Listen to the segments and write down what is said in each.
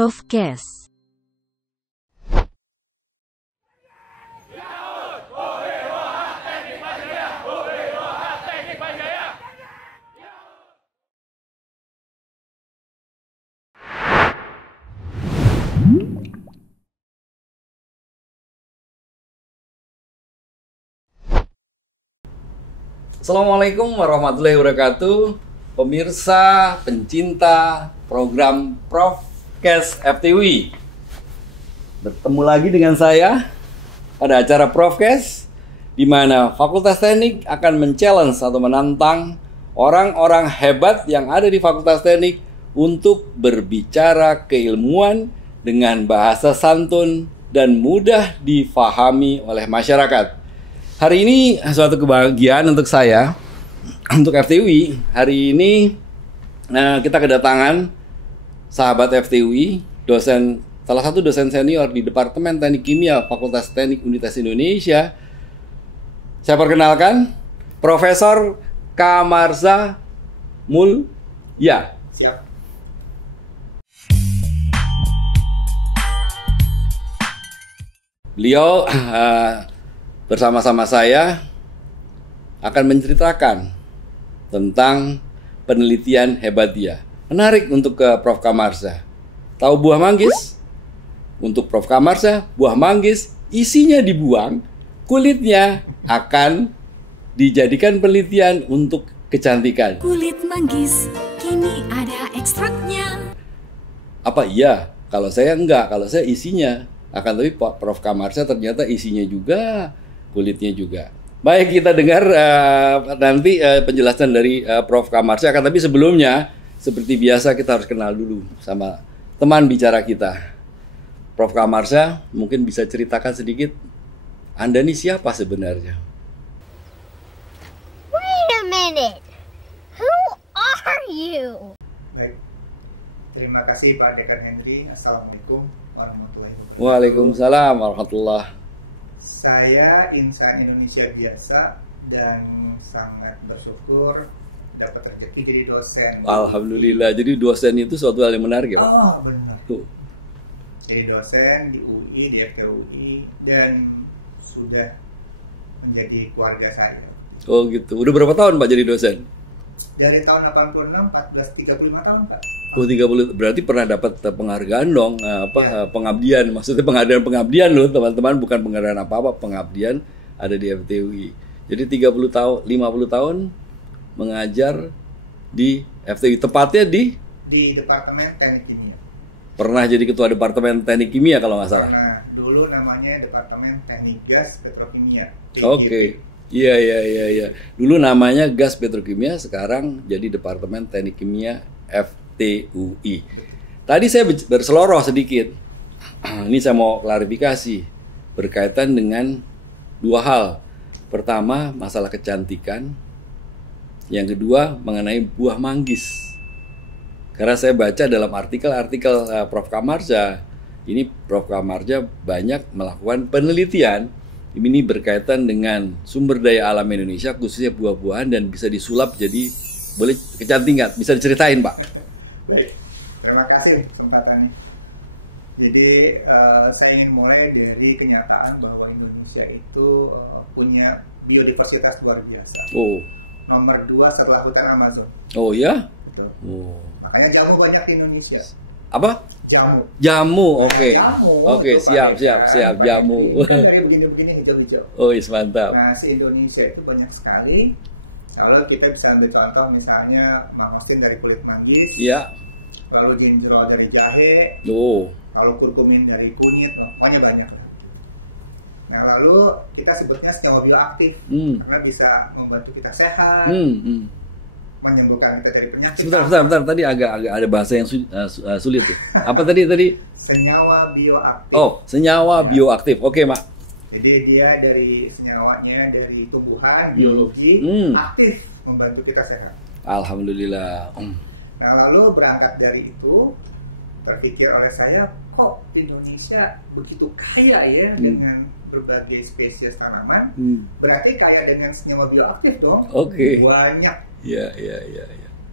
Profcast. Assalamualaikum warahmatullahi wabarakatuh. Pemirsa, pencinta program Profcast FTUI. Bertemu lagi dengan saya pada acara Profcast, di mana Fakultas Teknik akan men-challenge atau menantang orang-orang hebat yang ada di Fakultas Teknik untuk berbicara keilmuan dengan bahasa santun dan mudah difahami oleh masyarakat. Hari ini suatu kebahagiaan untuk saya, untuk FTUI. Hari ini kita kedatangan sahabat FTUI, salah satu dosen senior di Departemen Teknik Kimia Fakultas Teknik Universitas Indonesia. Saya perkenalkan, Profesor Kamarza Mulya. Siap. Beliau bersama-sama saya akan menceritakan tentang penelitian hebat dia. Menarik untuk ke Prof. Kamarza. Tahu buah manggis? Untuk Prof. Kamarza, buah manggis isinya dibuang, kulitnya akan dijadikan penelitian untuk kecantikan. Kulit manggis kini ada ekstraknya. Apa iya? Kalau saya enggak, kalau saya isinya. Akan tapi Prof. Kamarza ternyata isinya juga, kulitnya juga. Baik, kita dengar nanti penjelasan dari Prof. Kamarza. Tapi sebelumnya, seperti biasa kita harus kenal dulu sama teman bicara kita. Prof. Kamarza, mungkin bisa ceritakan sedikit, Anda nih siapa sebenarnya? Wait a minute. Who are you? Baik. Terima kasih Pak Dekan Henry. Assalamualaikum warahmatullahi wabarakatuh. Waalaikumsalam warahmatullahi. Saya insan Indonesia biasa dan sangat bersyukur dapat rezeki jadi dosen. Alhamdulillah. Jadi dosen itu suatu hal yang menarik ya Pak? Oh benar. Tuh. Jadi dosen di UI, di FTUI, dan sudah menjadi keluarga saya. Oh gitu. Udah berapa tahun Pak jadi dosen? Dari tahun 86, 35 tahun Pak. Oh 30, berarti pernah dapat penghargaan dong, pengabdian, maksudnya pengabdian loh teman-teman, bukan penghargaan apa-apa, pengabdian ada di FTUI. Jadi 30 tahun, 50 tahun mengajar di FTUI, tepatnya di Departemen Teknik Kimia. Pernah jadi ketua Departemen Teknik Kimia kalau nggak salah. Nah, dulu namanya Departemen Teknik Gas Petrokimia. Oke. Iya. Dulu namanya Gas Petrokimia, sekarang jadi Departemen Teknik Kimia FTUI. Tadi saya berseloroh sedikit. Ini saya mau klarifikasi berkaitan dengan dua hal. Pertama, masalah kecantikan. Yang kedua, mengenai buah manggis. Karena saya baca dalam artikel-artikel Prof. Kamarza, ini Prof. Kamarza banyak melakukan penelitian. Ini berkaitan dengan sumber daya alam Indonesia, khususnya buah-buahan, dan bisa disulap jadi boleh kecantikan. Bisa diceritain Pak? Baik, terima kasih kesempatannya. Jadi saya ingin mulai dari kenyataan bahwa Indonesia itu punya biodiversitas luar biasa. Oh. Nomor 2 setelah hutan Amazon. Oh ya? Gitu. Oh. Makanya jamu banyak di Indonesia. Apa? Jamu. Jamu, oke. Jamu. Oke, siap, jamu. Kan dari begini-begini hijau-hijau. Oh, mantap. Nah, si Indonesia itu banyak sekali. Kalau kita bisa ambil contoh misalnya mangostin dari kulit manggis, Iya. lalu jinjero dari jahe, Oh. kalau kurkumin dari kunyit, pokoknya banyak. Nah, lalu kita sebutnya senyawa bioaktif karena bisa membantu kita sehat, menyembuhkan kita dari penyakit. Sebentar. Tadi agak ada bahasa yang sulit tuh. Apa tadi? Senyawa bioaktif. Oh, senyawa bioaktif. Oke, Mak. Jadi dia dari senyawanya dari tumbuhan biologi aktif membantu kita sehat. Alhamdulillah. Nah, lalu berangkat dari itu terpikir oleh saya, kok Indonesia begitu kaya ya dengan berbagai spesies tanaman, berarti kaya dengan senyawa bioaktif dong. Oke. Banyak. Iya.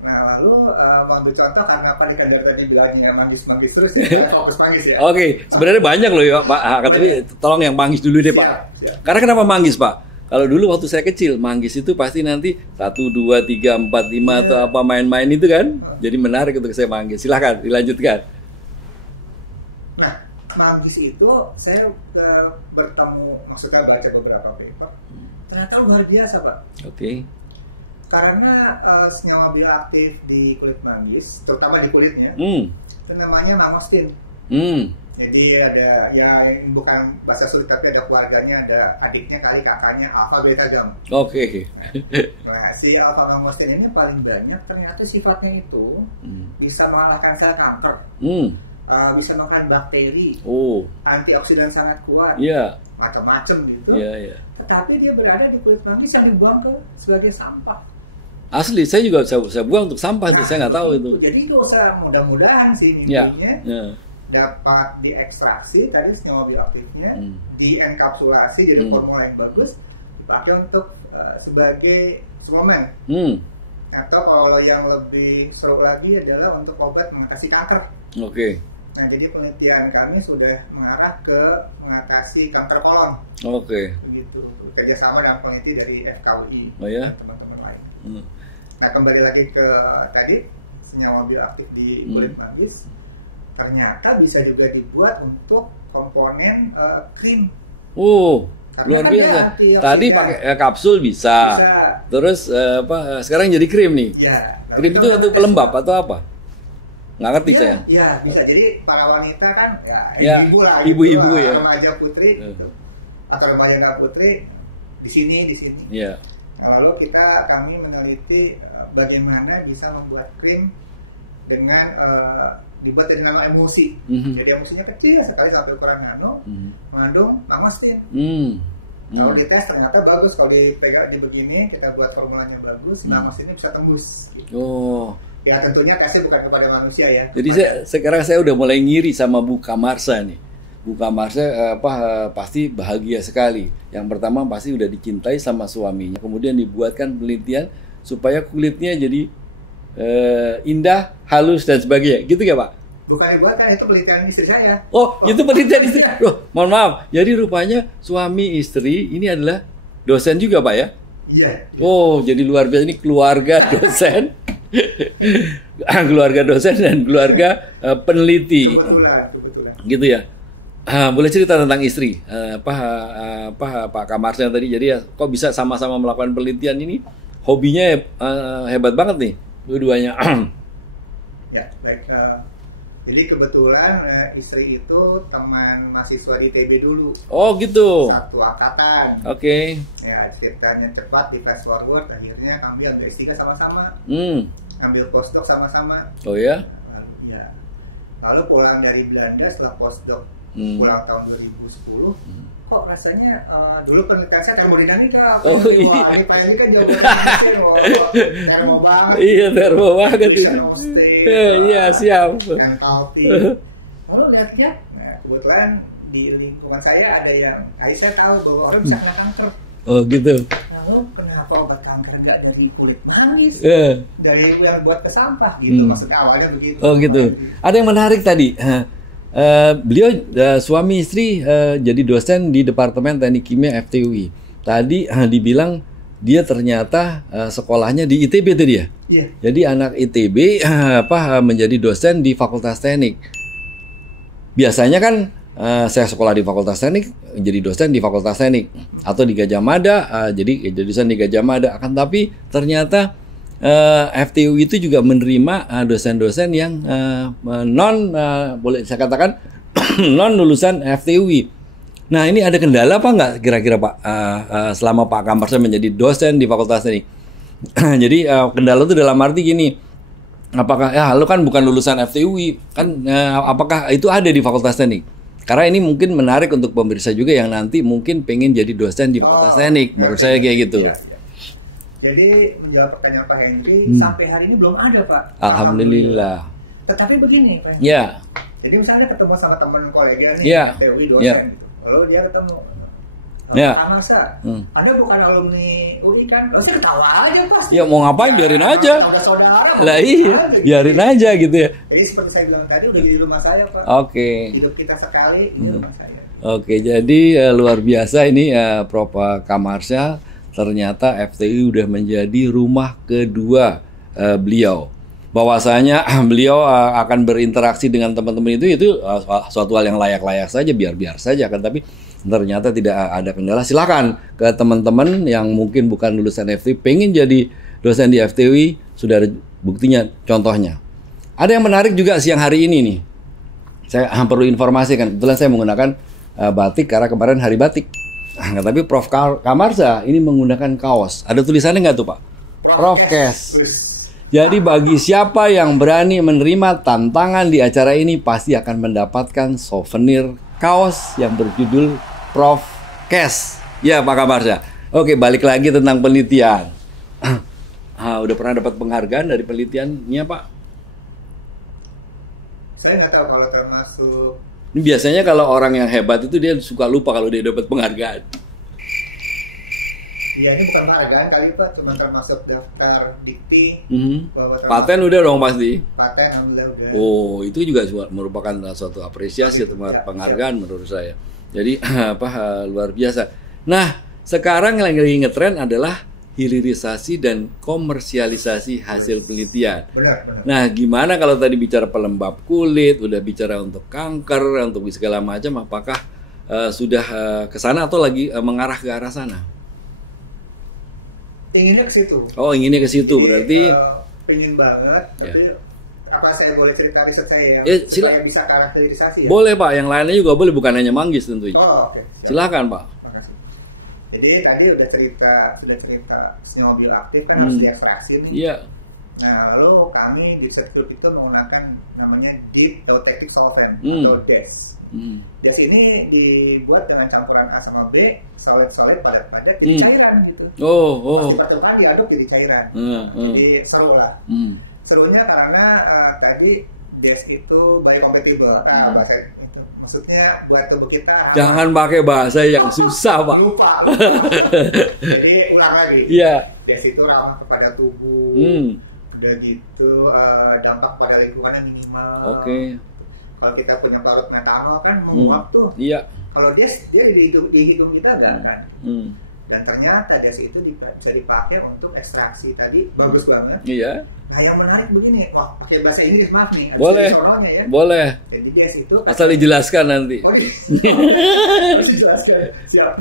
Nah, lalu mau ambil contoh karena Pak Dika tadi bilangnya manggis-manggis terus ya, fokus manggis ya. Oke, sebenarnya banyak loh ya Pak, tapi tolong yang manggis dulu deh Pak. Siap. Karena kenapa manggis Pak? Kalau dulu waktu saya kecil, manggis itu pasti nanti 1, 2, 3, 4, 5 atau apa main-main itu kan. Jadi menarik untuk saya manggis. Silahkan dilanjutkan. Nah, manggis itu saya bertemu, maksudnya baca beberapa paper. Ternyata luar biasa Pak. Oke. Karena senyawa bioaktif di kulit manggis, terutama di kulitnya, itu namanya mangostin. Jadi ada ya bukan bahasa sulit tapi ada keluarganya, ada adiknya kali kakaknya alfa beta gamma. Oke. Nah, si alfa mangostin ini paling banyak ternyata sifatnya itu bisa mengalahkan sel kanker, bisa mengalahkan bakteri, antioksidan sangat kuat, macam-macam gitu. Tetapi dia berada di kulit manggis yang dibuang sebagai sampah. Asli, saya juga saya buang untuk sampah, nah, saya nggak tahu itu. Jadi nggak usah, mudah-mudahan sih intinya dapat diekstraksi tadi senyawa bioaktifnya, dienkapsulasi jadi formula yang bagus, dipakai untuk sebagai suplemen. Atau kalau yang lebih seru lagi adalah untuk obat mengatasi kanker. Oke. Nah, jadi penelitian kami sudah mengarah ke mengatasi kanker kolon. Oke. Begitu. Kerjasama dengan peneliti dari FKUI dan teman-teman lain. Nah, kembali lagi ke tadi senyawa bioaktif di kulit manggis, ternyata bisa juga dibuat untuk komponen krim. Luar biasa. Tadi pakai kapsul bisa. Terus sekarang jadi krim nih. Ya, krim itu untuk pelembab atau apa? Nggak ngerti saya. Iya, bisa. Jadi para wanita kan ibu-ibu lah, ibu-ibu ya. Remaja putri atau remaja nggak putri di sini. Iya. Nah, lalu kami meneliti bagaimana bisa membuat krim dengan dibuat dengan emulsi. Jadi emulsinya kecil sekali sampai ukuran nano, mengandung mangostin. Kalau dites ternyata bagus, kalau dipegang di begini kita buat formulanya bagus, mangostinnya bisa tembus. Gitu. Ya tentunya tesnya bukan kepada manusia ya. Jadi sekarang saya udah mulai ngiri sama Bu Kamarsa nih. Bu Kamarsa pasti bahagia sekali. Yang pertama pasti udah dicintai sama suaminya. Kemudian dibuatkan penelitian supaya kulitnya jadi indah, halus dan sebagainya. Gitu ya Pak? Bukan dibuatkan, itu penelitian istri saya. Itu penelitian istri. Mohon maaf. Jadi rupanya suami istri ini adalah dosen juga Pak ya? Iya. Jadi luar biasa, ini keluarga dosen. Keluarga dosen dan keluarga peneliti. Kebetulan. Gitu ya. Boleh cerita tentang istri, Pak Kamarsa tadi. Jadi ya, kok bisa sama-sama melakukan penelitian ini? Hobinya hebat banget nih, dua-duanya. Ya, baik. Jadi kebetulan istri itu teman mahasiswa di TB dulu. Gitu. Satu angkatan. Oke. Ya, ceritanya cepat di fast forward, akhirnya kami ambil S3 sama-sama. Ambil postdoc sama-sama. Oh ya? Ya. Lalu pulang dari Belanda setelah postdoc. Pulang tahun 2010, kok rasanya dulu penelitian saya termodinamika. Ini Pak Eli kan jawabannya termo banget. Iya, termo banget ini. Iya, siap. Enthalpy. Lalu lihat-lihat, kebetulan di lingkungan saya ada yang, saya tahu bahwa orang bisa kena kanker. Gitu. Lalu kenapa obat kanker enggak dari kulit manggis? Dari yang buat ke sampah gitu. Maksudnya awalnya begitu. Gitu. Ada yang menarik tadi. Beliau suami istri jadi dosen di Departemen Teknik Kimia FTUI. Tadi dibilang dia ternyata sekolahnya di ITB tadi ya. Yeah. Jadi anak ITB menjadi dosen di Fakultas Teknik. Biasanya kan saya sekolah di Fakultas Teknik, jadi dosen di Fakultas Teknik, atau di Gajah Mada, jadi dosen di Gajah Mada. Akan tapi ternyata FTUI itu juga menerima dosen-dosen yang boleh saya katakan non lulusan FTUI. Nah, ini ada kendala apa nggak kira-kira Pak selama Pak Kamarsa menjadi dosen di Fakultas Teknik? Jadi kendala itu dalam arti gini, apakah lu kan bukan lulusan FTUI kan, apakah itu ada di Fakultas Teknik? Karena ini mungkin menarik untuk pemirsa juga yang nanti mungkin pengen jadi dosen di Fakultas Teknik. Menurut saya kayak gitu. Iya. Jadi menjawab pertanyaan Pak Henry, sampai hari ini belum ada Pak. Alhamdulillah. Tetapi begini Pak Henry. Jadi misalnya ketemu sama teman kolega nih, TUI dosen gitu. Lalu dia ketemu, Masa, Anda bukan alumni UI kan? Lo sih ketawa aja pas. Ya mau ngapain, biarin aja. Lah iya, biarin aja gitu ya. Jadi seperti saya bilang tadi, udah jadi rumah saya Pak. Oke. Hidup kita sekali, ini rumah saya. Oke, jadi luar biasa ini Prof. Kamarsha. Ternyata FTUI udah menjadi rumah kedua beliau. Bahwasanya beliau akan berinteraksi dengan teman-teman itu suatu hal yang layak-layak saja, biar-biar saja kan. Tapi ternyata tidak ada kendala. Silakan ke teman-teman yang mungkin bukan lulusan FTUI pengen jadi dosen di FTUI, sudah ada buktinya, contohnya. Ada yang menarik juga siang hari ini nih. Saya perlu informasikan, kebetulan saya menggunakan batik karena kemarin hari batik. Tapi Prof. Kamarsha ini menggunakan kaos. Ada tulisannya nggak tuh Pak? Profkes. Jadi bagi siapa yang berani menerima tantangan di acara ini pasti akan mendapatkan souvenir kaos yang berjudul Profkes. Ya Pak Kamarsha. Oke, balik lagi tentang penelitian. Udah pernah dapat penghargaan dari penelitiannya Pak? Saya nggak tahu kalau termasuk. Ini biasanya kalau orang yang hebat itu dia suka lupa kalau dia dapat penghargaan. Iya, ini bukan penghargaan kali Pak, cuma termasuk daftar dikti. Paten udah dong pasti. Paten alhamdulillah udah. Oh, itu juga merupakan suatu apresiasi atau penghargaan menurut saya. Jadi luar biasa. Nah, sekarang yang lagi ngetren adalah hilirisasi dan komersialisasi hasil penelitian. Benar. Nah, gimana kalau tadi bicara pelembab kulit, udah bicara untuk kanker, untuk segala macam, apakah sudah ke sana atau lagi mengarah ke arah sana? Inginnya ke situ. Oh, inginnya ke situ. Jadi, berarti pengen banget. Tapi apa saya boleh cerita riset saya supaya bisa ke arah hilirisasi? Ya? Boleh Pak, yang lainnya juga boleh, bukan hanya manggis tentunya. Oh, oke. Silakan Pak. Jadi tadi sudah cerita snowmobile aktif kan harus diekstraksi nih. Iya. Nah, lalu kami di Circle itu menggunakan namanya Deep Eutectic Solvent atau DES. DES ini dibuat dengan campuran A sama B, solid-solid padat-padat jadi cairan gitu. Pas dipatukan diaduk jadi cairan. Jadi seru lah. Serunya karena tadi DES itu biocompatible. Nah, bahasa maksudnya buat tubuh kita. Jangan pakai bahasa yang susah Pak. Lupa. Jadi ulang lagi. Iya. DES itu ramah kepada tubuh. Udah gitu dampak pada lingkungannya minimal. Oke. Kalau kita punya parut metanol kan menguap tuh. Iya. Kalau dia di hidung kita enggak kan. Dan ternyata DES itu bisa dipakai untuk ekstraksi tadi bagus banget. Iya. Nah yang menarik begini, wah pakai bahasa Inggris maaf nih. Boleh. Ya. Boleh. Jadi DES itu asal dijelaskan nanti. Harus dijelaskan. Siap.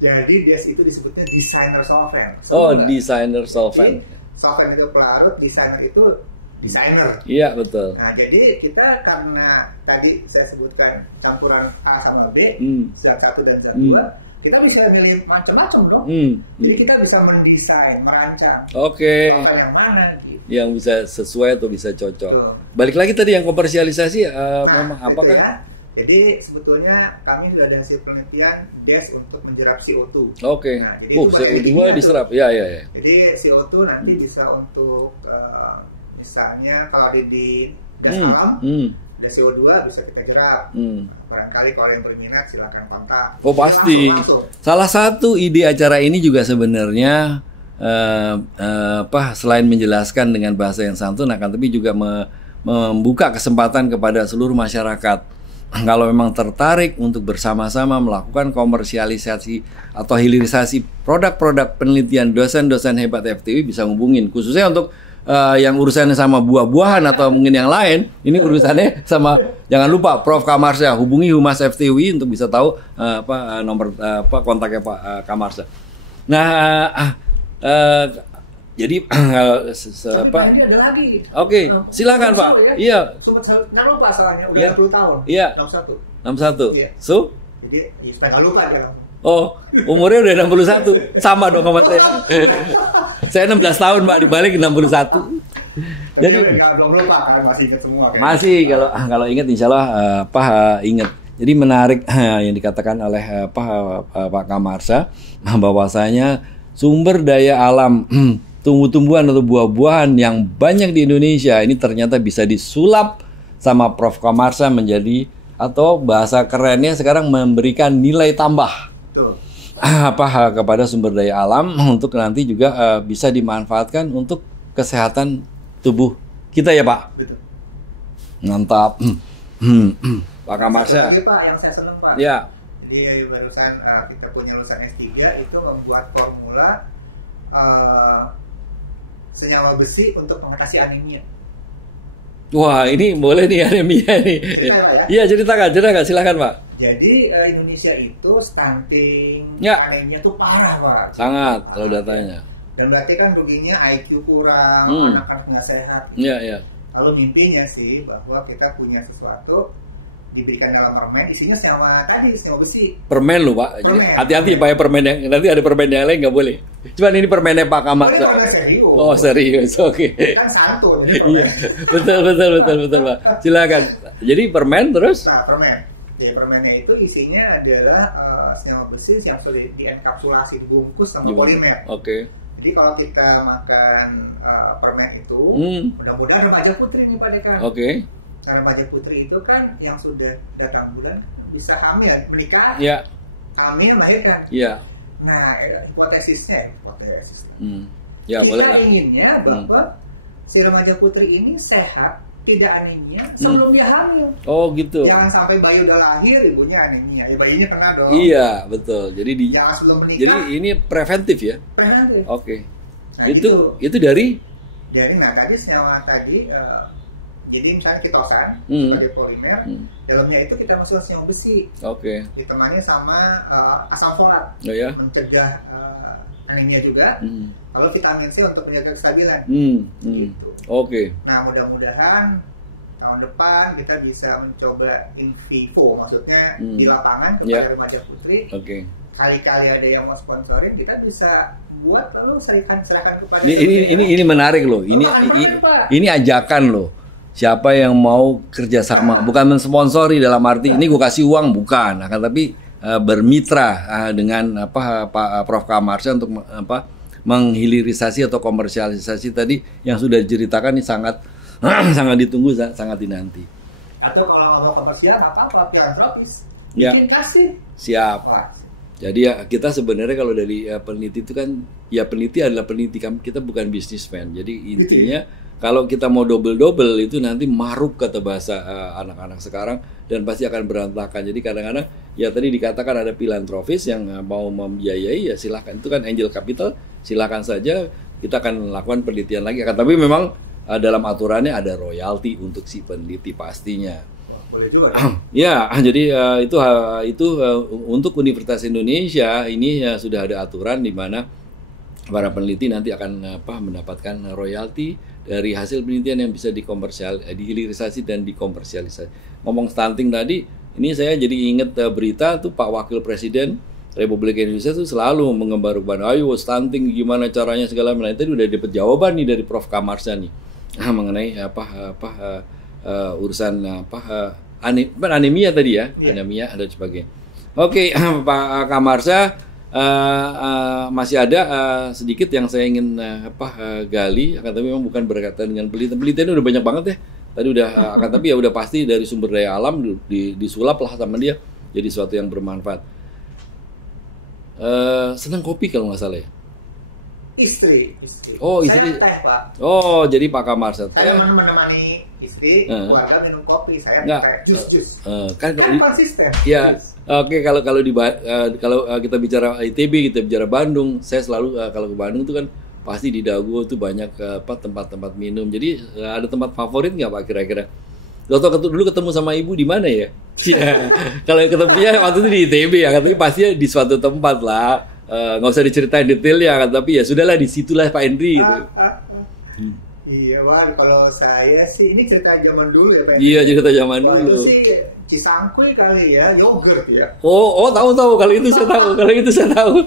Jadi DES itu disebutnya designer solvent. Designer solvent. Solvent itu pelarut, designer itu designer. Iya betul. Nah jadi kita karena tadi saya sebutkan campuran A sama B, zat 1 dan zat 2. Kita bisa milih macam-macam dong. Jadi kita bisa mendesain, merancang. Oke. Solvent yang mana gitu. Yang bisa sesuai atau bisa cocok. Balik lagi tadi yang komersialisasi memang apakah? Ya. Jadi sebetulnya kami sudah ada hasil penelitian DES untuk menjerap CO2. Oke. Nah, jadi CO2 diserap. Ya. Jadi CO2 nanti bisa untuk misalnya kalau di gas alam, ada CO2 bisa kita jerap. Barangkali kalau yang berminat silakan kontak. Oh pasti. Salah satu ide acara ini juga sebenarnya selain menjelaskan dengan bahasa yang santun, tapi juga membuka kesempatan kepada seluruh masyarakat. Kalau memang tertarik untuk bersama-sama melakukan komersialisasi atau hilirisasi produk-produk penelitian dosen-dosen hebat FTUI bisa hubungin, khususnya untuk yang urusannya sama buah-buahan atau mungkin yang lain. Ini urusannya sama, jangan lupa Prof. Kamarsha, hubungi Humas FTUI untuk bisa tahu nomor kontaknya Pak Kamarsha. Nah, jadi ini ada lagi. Oke, silakan Pak. Ya? Iya. Nggak lupa soalnya udah 60 tahun. Iya. 61. Iya. So? Jadi supaya nggak lupa dia. Oh, umurnya udah 61. Sama dong sama saya. Saya 16 tahun Pak, dibalik 61. Jadi belum lupa kan, masih ingat semua kan? Masih, kalau ingat insya Allah ingat. Jadi menarik yang dikatakan oleh Pak Kamarsha, bahwasanya sumber daya alam tumbuh-tumbuhan atau buah-buahan yang banyak di Indonesia ini ternyata bisa disulap sama Prof. Kamarsha menjadi, atau bahasa kerennya sekarang, memberikan nilai tambah. Betul. kepada sumber daya alam untuk nanti juga bisa dimanfaatkan untuk kesehatan tubuh kita ya Pak. Betul. Mantap. Pak Kamarsa. Lagi Pak yang saya senang Pak. Ya. Jadi barusan kita punya lulusan S3 itu membuat formula senyawa besi untuk mengatasi anemia. Wah, ini boleh nih anemia nih. Iya, ceritakan, silakan Pak. Jadi Indonesia itu stunting, anemia itu parah Pak. Sangat, kalau datanya. Dan berarti kan begininya IQ kurang, anak-anak nggak sehat. Iya, iya. Lalu mimpinya sih bahwa kita punya sesuatu diberikan dalam permen, isinya senyawa besi. Permen loh Pak. Hati-hati Pak ya permen yang nanti ada permen yang lain nggak boleh. Cuman ini permennya Pak Kamarsa. Serius. Oh serius, oke. Kan santun. Iya, betul Pak. Silakan. Jadi permen terus? Nah permen. Jadi permennya itu isinya adalah senyawa besi yang sudah dienkapsulasi dibungkus sama polimer. Oke. Jadi kalau kita makan permen itu, mudah-mudahan remaja putri nih Pak Dekan. Oke. Karena remaja putri itu kan yang sudah datang bulan bisa hamil, menikah, hamil, melahirkan. Iya. Nah, hipotesisnya. Ya, boleh. Kita inginnya bahwa si remaja putri ini sehat, tidak anemia sebelum dia hamil. Oh gitu. Jangan sampai bayi udah lahir ibunya anemia, ya bayinya kena dong. Iya betul. Jadi jangan sebelum menikah. Jadi ini preventif ya. Preventif. Oke. Nah, itu dari? Nah tadi senyawa tadi. Jadi misalnya kitosan sebagai polimer, dalamnya itu kita masukkan senyawa besi. Oke. Ditemani sama asam folat, mencegah anemia juga. Lalu vitamin C untuk menjaga kestabilan. Gitu. Oke. Nah mudah-mudahan tahun depan kita bisa mencoba in vivo, maksudnya di lapangan kepada remaja putri. Kali-kali ada yang mau sponsorin, kita bisa buat lalu serahkan kepada. Ini menarik loh. Ini ajakan loh. Siapa yang mau kerjasama, bukan mensponsori dalam arti ini gue kasih uang, bukan, akan tapi bermitra dengan Pak Prof Kamarsa untuk menghilirisasi atau komersialisasi tadi yang sudah diceritakan ini sangat sangat ditunggu, sangat dinanti. Atau kalau ngomong komersial apa filantropis, bikin kasih. Siap. Jadi ya kita sebenarnya kalau dari peneliti itu kan ya peneliti adalah peneliti, kita bukan bisnismen. Jadi intinya kalau kita mau double itu nanti maruk kata bahasa anak-anak sekarang dan pasti akan berantakan. Jadi kadang-kadang ya tadi dikatakan ada filantropis yang mau membiayai, ya silahkan, itu kan angel capital, silahkan saja, kita akan melakukan penelitian lagi. Tapi memang dalam aturannya ada royalti untuk si peneliti pastinya. Boleh juga. Ya, jadi itu untuk Universitas Indonesia ini sudah ada aturan di mana para peneliti nanti akan mendapatkan royalti dari hasil penelitian yang bisa dihilirisasi dan dikomersialisasi. Ngomong stunting tadi, ini saya jadi ingat berita tuh Pak Wakil Presiden Republik Indonesia tuh selalu mengembar-gembar, ayo stunting gimana caranya segala macam. Tadi udah dapat jawaban nih dari Prof Kamarsa nih mengenai urusan anemia tadi ya, anemia dan sebagainya. Oke, Pak Kamarsa. Masih ada sedikit yang saya ingin gali, akan tapi memang bukan berkaitan dengan penelitian udah banyak banget ya. Tadi udah akan tapi ya udah pasti dari sumber daya alam disulap lah sama dia jadi sesuatu yang bermanfaat. Senang kopi kalau nggak salah ya. Istri. Oh, istri. Saya teh, Pak. Oh, jadi Pak Kamarsa. Saya menemani istri, keluarga minum kopi, saya teh, jus. Kan konsisten. Iya. Oke, kalau kita bicara ITB, kita bicara Bandung, saya selalu kalau ke Bandung itu kan pasti di Dago tuh banyak tempat-tempat minum. Jadi ada tempat favorit nggak Pak kira-kira? Dulu ketemu sama ibu di mana ya? Iya. Kalau ketemunya waktu itu di ITB ya, tapi pasti di suatu tempat lah. Nggak usah diceritain detail ya, tapi ya sudahlah disitulah Pak Henry gitu. Iya, Bang. Kalau saya sih ini cerita zaman dulu ya, Pak. Iya, cerita zaman dulu. Itu sih Cisangkuy kali ya, yogurt ya. Oh, tahu. Kalau itu saya tahu.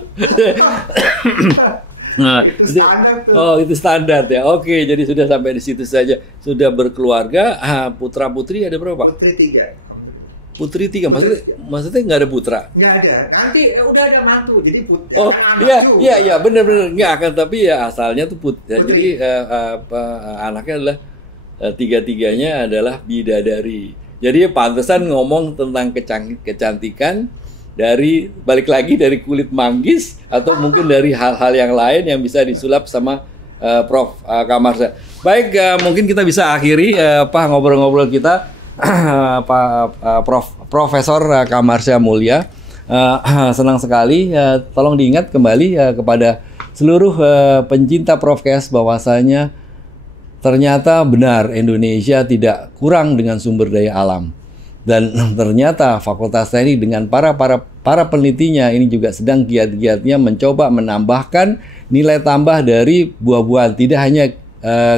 Nah, itu standar tuh. Oh, itu standar ya. Oke, jadi sudah sampai di situ saja. Sudah berkeluarga, putra putri ada berapa? Putri 3, maksudnya nggak ada putra? Nggak ada, nanti udah ada mantu, jadi putri. Oh iya benar nggak akan, tapi ya asalnya tuh putri. Jadi anaknya adalah tiga-tiganya adalah bidadari. Jadi pantesan ngomong tentang kecantikan dari balik lagi dari kulit manggis atau mungkin dari hal-hal yang lain yang bisa disulap sama Prof. Kamarsya. Baik, mungkin kita bisa akhiri ngobrol-ngobrol kita Profesor Kamarsya Mulya. Senang sekali. Tolong diingat kembali kepada seluruh pencinta Profkes bahwasanya ternyata benar Indonesia tidak kurang dengan sumber daya alam. Dan ternyata Fakultas Teknik dengan para penelitinya ini juga sedang giat-giatnya mencoba menambahkan nilai tambah dari buah-buahan. Tidak hanya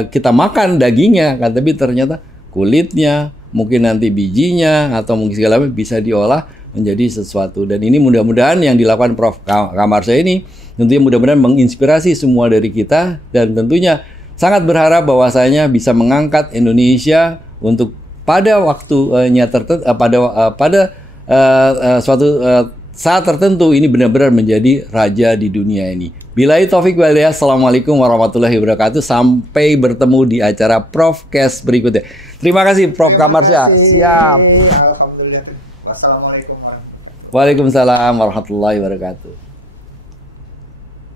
kita makan dagingnya, kan, tapi ternyata kulitnya, mungkin nanti bijinya, atau mungkin segala macam bisa diolah menjadi sesuatu. Dan ini mudah-mudahan yang dilakukan Prof. Kamarsya ini tentunya mudah-mudahan menginspirasi semua dari kita, dan tentunya sangat berharap bahwasanya bisa mengangkat Indonesia untuk pada waktunya tertentu, pada suatu saat tertentu ini benar-benar menjadi raja di dunia ini. Billahi taufik wal hidayah. Assalamualaikum warahmatullahi wabarakatuh. Sampai bertemu di acara Profkes berikutnya. Terima kasih Prof. Kamarsya. Siap. Alhamdulillah. Wassalamualaikum warahmatullahi wabarakatuh. Waalaikumsalam warahmatullahi wabarakatuh.